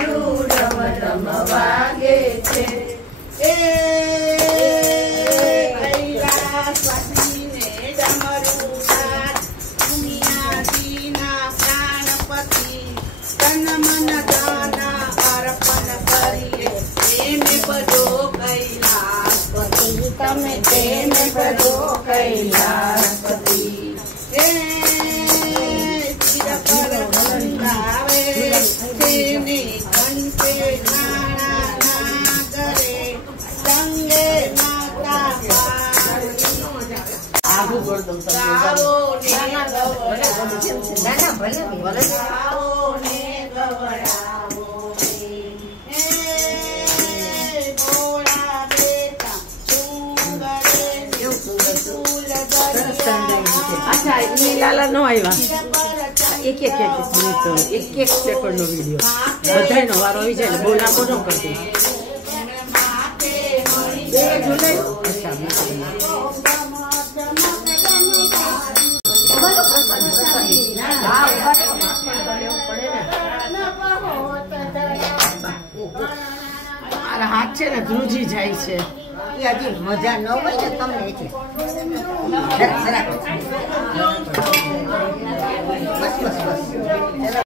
ડમરું ડમ ડમ વાગે છે એ કૈલાસવાસીને ડમરું તાર દુનિયાજીના પ્રાણપતિ તન મન ધન અર્પણ કરીએ તેને બધો કૈલાસપતિ તમે તેને બધો કૈલાસપતિ હે તીર પર ગંગાવે તેને કંઠે નાણા નાગરે સંગે માતા આગુ બોલ દઉં ગાવો ને ના ભલે ભલે ગાવો ને ગવડાવો હે ભોળા બેટા સુંદરે સુલ अच्छा ये लाला नो आया एक सेकंड नो वीडियो बधाई नो वारो आई जाए बोला को न करती अच्छा मारा हाथ छे ने ध्रुजी जाय छे એ હજી મજા ન હોય ને તમને એટલે બસ બસ બસ